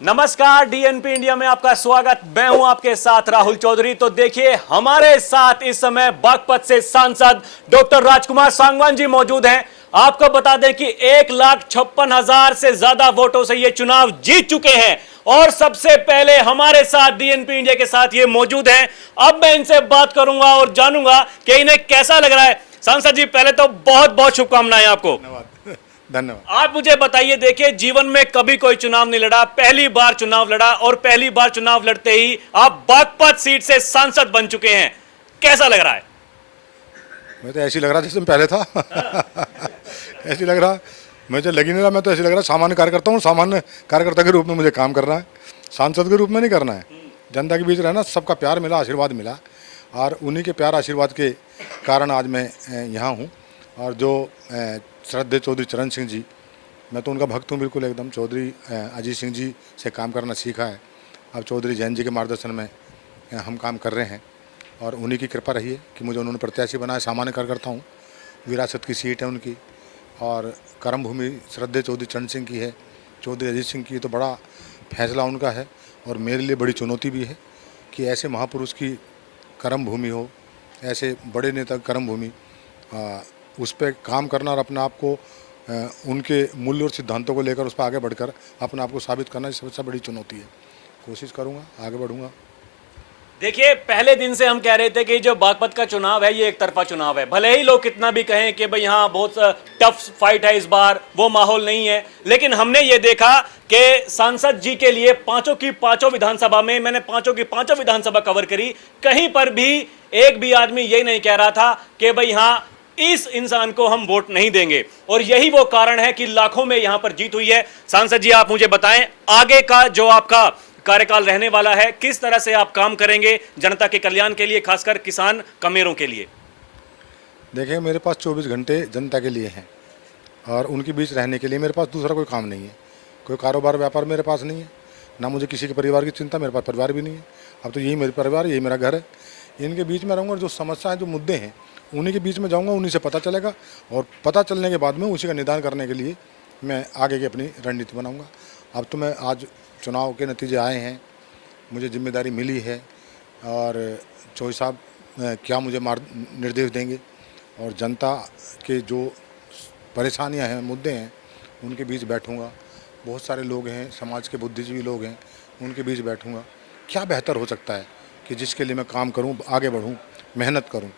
नमस्कार, DNP India में आपका स्वागत। मैं हूं आपके साथ राहुल चौधरी। तो देखिए, हमारे साथ इस समय बागपत से सांसद डॉक्टर राजकुमार सांगवान जी मौजूद हैं। आपको बता दें कि 1,56,000 से ज्यादा वोटों से ये चुनाव जीत चुके हैं और सबसे पहले हमारे साथ डीएनपी इंडिया के साथ ये मौजूद हैं। अब मैं इनसे बात करूंगा और जानूंगा कि इन्हें कैसा लग रहा है। सांसद जी, पहले तो बहुत बहुत शुभकामनाएं आपको। धन्यवाद। आप मुझे बताइए, देखिए, जीवन में कभी कोई चुनाव नहीं लड़ा, पहली बार चुनाव लड़ा और पहली बार चुनाव लड़ते ही आप बागपत सीट से सांसद बन चुके हैं। कैसा लग रहा है? मुझे तो ऐसी लग रहा जैसे मैं पहले था ऐसी लग रहा, मुझे लग ही नहीं रहा। मैं तो ऐसी लग रहा सामान्य कार्यकर्ता हूँ, सामान्य कार्यकर्ता के रूप में मुझे काम करना है, सांसद के रूप में नहीं करना है। जनता के बीच रहना, सबका प्यार मिला, आशीर्वाद मिला और उन्हीं के प्यार आशीर्वाद के कारण आज मैं यहाँ हूँ। और जो श्रद्धेय चौधरी चरण सिंह जी, मैं तो उनका भक्त हूँ बिल्कुल एकदम। चौधरी अजीत सिंह जी से काम करना सीखा है, अब चौधरी जैन जी के मार्गदर्शन में हम काम कर रहे हैं और उन्हीं की कृपा रही है कि मुझे उन्होंने प्रत्याशी बनाया। सामान्य कार्यकर्ता हूँ, विरासत की सीट है उनकी और कर्म भूमि श्रद्धेय चौधरी चरण सिंह की है, चौधरी अजीत सिंह की। तो बड़ा फैसला उनका है और मेरे लिए बड़ी चुनौती भी है कि ऐसे महापुरुष की कर्म भूमि हो, ऐसे बड़े नेता की कर्म भूमि, उस पर काम करना और अपने आप को उनके मूल्य और सिद्धांतों को लेकर उस पर आगे बढ़कर अपने आप को साबित करना सबसे बड़ी चुनौती है। कोशिश करूँगा, आगे बढ़ूँगा। देखिए, पहले दिन से हम कह रहे थे कि जो बागपत का चुनाव है ये एक तरफा चुनाव है। भले ही लोग कितना भी कहें कि भाई यहाँ बहुत टफ फाइट है, इस बार वो माहौल नहीं है, लेकिन हमने ये देखा कि सांसद जी के लिए पांचों की पांचों विधानसभा में, मैंने पांचों की पांचों विधानसभा कवर करी, कहीं पर भी एक भी आदमी यही नहीं कह रहा था कि भाई हाँ, इस इंसान को हम वोट नहीं देंगे। और यही वो कारण है कि लाखों में यहां पर जीत हुई है। सांसद जी, आप मुझे बताएं, आगे का जो आपका कार्यकाल रहने वाला है, किस तरह से आप काम करेंगे जनता के कल्याण के लिए, खासकर किसान कमेरों के लिए? देखिए, मेरे पास 24 घंटे जनता के लिए हैं और उनके बीच रहने के लिए मेरे पास दूसरा कोई काम नहीं है। कोई कारोबार व्यापार मेरे पास नहीं है, ना मुझे किसी के परिवार की चिंता। मेरे पास परिवार भी नहीं है, अब तो यही मेरे परिवार, यही मेरा घर है। इनके बीच में रहूँगा और जो समस्याएं, जो मुद्दे हैं, उन्हीं के बीच में जाऊँगा, उन्हीं से पता चलेगा और पता चलने के बाद में उसी का निदान करने के लिए मैं आगे की अपनी रणनीति बनाऊँगा। अब तो मैं आज चुनाव के नतीजे आए हैं, मुझे जिम्मेदारी मिली है और चौधरी साहब क्या मुझे निर्देश देंगे और जनता के जो परेशानियां हैं, मुद्दे हैं, उनके बीच बैठूंगा। बहुत सारे लोग हैं, समाज के बुद्धिजीवी लोग हैं, उनके बीच बैठूंगा। क्या बेहतर हो सकता है कि जिसके लिए मैं काम करूं, आगे बढ़ूं, मेहनत करूं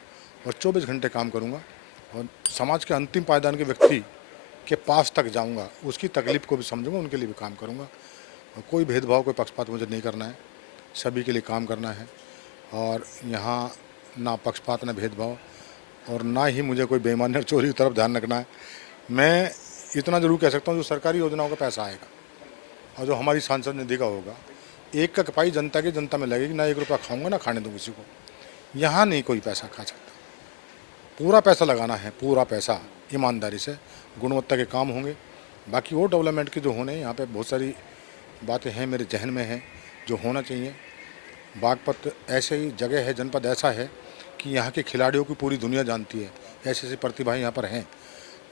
और 24 घंटे काम करूंगा और समाज के अंतिम पायदान के व्यक्ति के पास तक जाऊंगा, उसकी तकलीफ़ को भी समझूंगा, उनके लिए भी काम करूंगा। और कोई भेदभाव, कोई पक्षपात मुझे नहीं करना है, सभी के लिए काम करना है। और यहाँ ना पक्षपात, ना भेदभाव और ना ही मुझे कोई बेईमानी और चोरी की तरफ ध्यान रखना है। मैं इतना ज़रूर कह सकता हूँ, जो सरकारी योजनाओं का पैसा आएगा और जो हमारी सांसद निधि का होगा, एक का कपाई जनता की जनता में लगेगी। ना 1 रुपया खाऊंगा, ना खाने दूँ किसी को। यहाँ नहीं कोई पैसा खा सकता, पूरा पैसा लगाना है, पूरा पैसा ईमानदारी से, गुणवत्ता के काम होंगे। बाकी वो डेवलपमेंट के जो होने, यहाँ पे बहुत सारी बातें हैं मेरे जहन में हैं जो होना चाहिए। बागपत ऐसे ही जगह है, जनपद ऐसा है कि यहाँ के खिलाड़ियों की पूरी दुनिया जानती है। ऐसी ऐसी प्रतिभाएं यहाँ पर हैं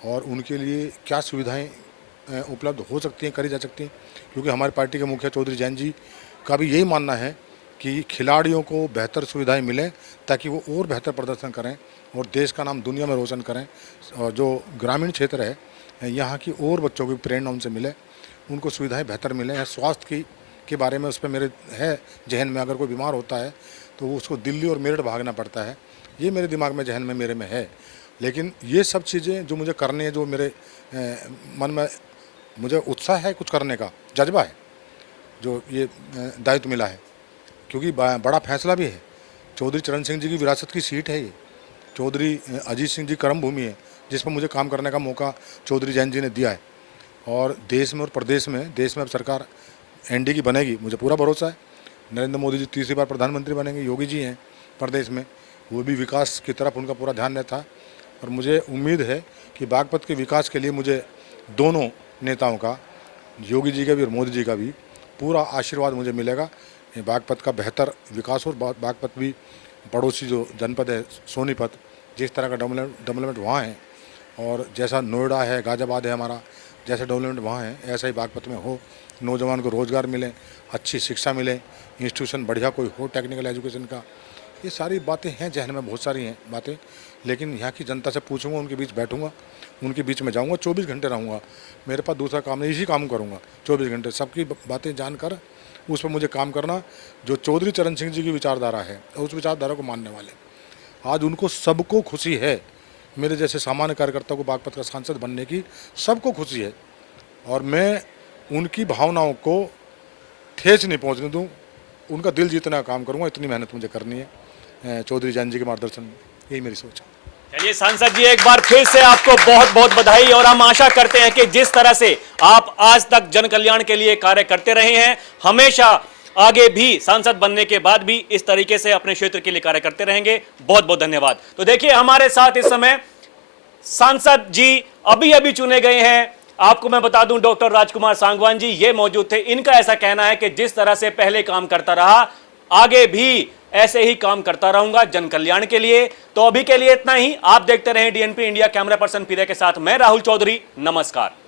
और उनके लिए क्या सुविधाएं उपलब्ध हो सकती हैं, करी जा सकती हैं, क्योंकि हमारी पार्टी के मुखिया चौधरी जैन जी का भी यही मानना है कि खिलाड़ियों को बेहतर सुविधाएं मिलें ताकि वो और बेहतर प्रदर्शन करें और देश का नाम दुनिया में रोशन करें। और जो ग्रामीण क्षेत्र है यहाँ की और बच्चों की प्रेरणा उनसे मिले, उनको सुविधाएं बेहतर मिलें। स्वास्थ्य के बारे में उस पर मेरे है जहन में, अगर कोई बीमार होता है तो वो उसको दिल्ली और मेरठ भागना पड़ता है, ये मेरे दिमाग में, जहन में, मेरे में है। लेकिन ये सब चीज़ें जो मुझे करनी है, जो मेरे मन में मुझे उत्साह है, कुछ करने का जज्बा है, जो ये दायित्व मिला है, क्योंकि बड़ा फैसला भी है। चौधरी चरण सिंह जी की विरासत की सीट है ये, चौधरी अजीत सिंह जी कर्म भूमि है, जिस पर मुझे काम करने का मौका चौधरी जैन जी ने दिया है। और देश में और प्रदेश में, देश में अब सरकार एनडीए की बनेगी, मुझे पूरा भरोसा है। नरेंद्र मोदी जी तीसरी बार प्रधानमंत्री बनेंगे, योगी जी हैं प्रदेश में, वो भी विकास की तरफ उनका पूरा ध्यान रहता है। और मुझे उम्मीद है कि बागपत के विकास के लिए मुझे दोनों नेताओं का, योगी जी का भी और मोदी जी का भी, पूरा आशीर्वाद मुझे मिलेगा। ये बागपत का बेहतर विकास और बागपत भी पड़ोसी जो जनपद है सोनीपत, जिस तरह का डेवलपमेंट वहाँ है और जैसा नोएडा है, गाजियाबाद है हमारा, जैसे डेवलपमेंट वहाँ है ऐसा ही बागपत में हो, नौजवान को रोज़गार मिले, अच्छी शिक्षा मिले, इंस्टीट्यूशन बढ़िया कोई हो टेक्निकल एजुकेशन का। ये सारी बातें हैं जहन में, बहुत सारी हैं बातें, लेकिन यहाँ की जनता से पूछूंगा, उनके बीच बैठूंगा, उनके बीच में जाऊंगा, 24 घंटे रहूंगा। मेरे पास दूसरा काम नहीं, इसी काम करूंगा 24 घंटे, सबकी बातें जानकर उस पर मुझे काम करना। जो चौधरी चरण सिंह जी की विचारधारा है, उस विचारधारा को मानने वाले आज उनको सबको खुशी है, मेरे जैसे सामान्य कार्यकर्ता को बागपत का सांसद बनने की सबको खुशी है। और मैं उनकी भावनाओं को ठेस नहीं पहुंचने दूं, उनका दिल जीतने का काम करूंगा। इतनी मेहनत मुझे करनी है चौधरी जैन जी के मार्गदर्शन में, यही मेरी सोच है। चलिए सांसद जी, एक बार फिर से आपको बहुत बहुत बधाई, और हम आशा करते हैं कि जिस तरह से आप आज तक जन कल्याण के लिए कार्य करते रहे हैं, हमेशा आगे भी सांसद बनने के बाद भी इस तरीके से अपने क्षेत्र के लिए कार्य करते रहेंगे। बहुत बहुत धन्यवाद। तो देखिए, हमारे साथ इस समय सांसद जी अभी अभी चुने गए हैं। आपको मैं बता दूं, डॉक्टर राजकुमार सांगवान जी ये मौजूद थे। इनका ऐसा कहना है कि जिस तरह से पहले काम करता रहा, आगे भी ऐसे ही काम करता रहूंगा जन कल्याण के लिए। तो अभी के लिए इतना ही। आप देखते रहें डीएनपी इंडिया। कैमरा पर्सन पीरे के साथ मैं राहुल चौधरी, नमस्कार।